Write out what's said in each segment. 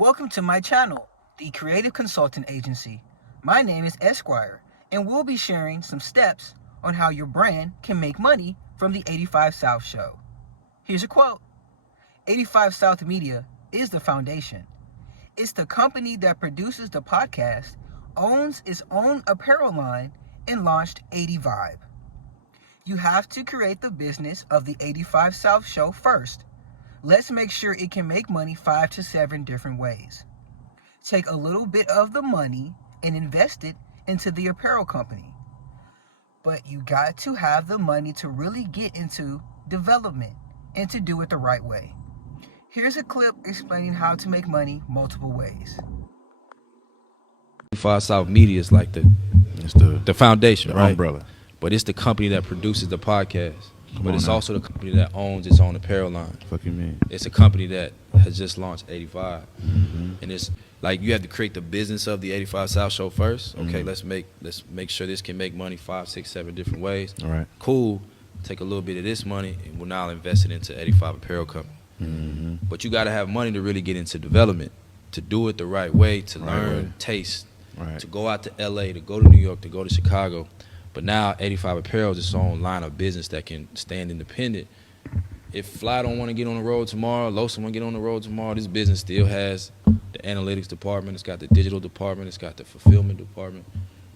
Welcome to my channel, the Creative Consultant Agency. My name is Esquire, and we'll be sharing some steps on how your brand can make money from the 85 South show. Here's a quote. 85 South Media is the foundation. It's the company that produces the podcast, owns its own apparel line, and launched EightyVybe. You have to create the business of the 85 South show first. Let's make sure it can make money 5 to 7 different ways. Take a little bit of the money and invest it into the apparel company. But you got to have the money to really get into development and to do it the right way. Here's a clip explaining how to make money multiple ways. 85 South Media is like the foundation, right? Umbrella. But it's the company that produces the podcast. But it's also the company that owns its own apparel line. Fuck you mean? It's a company that has just launched 85. And it's like you have to create the business of the 85 South show first. Okay, let's make sure this can make money 5, 6, 7 different ways. All right. Cool. Take a little bit of this money and we'll now invest it into 85 Apparel Company. But you got to have money to really get into development, to do it the right way, to learn taste, to go out to LA, to go to New York, to go to Chicago. But now 85 Apparel is its own line of business that can stand independent. If Fly don't want to get on the road tomorrow, Losa want to get on the road tomorrow, this business still has the analytics department, it's got the digital department, it's got the fulfillment department,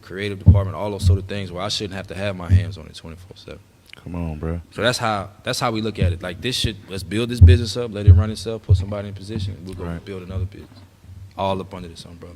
creative department, all those sort of things where I shouldn't have to have my hands on it 24/7. Come on, bro. So that's how we look at it. Like let's build this business up, let it run itself, put somebody in position, and we'll go build another business. All up under this umbrella.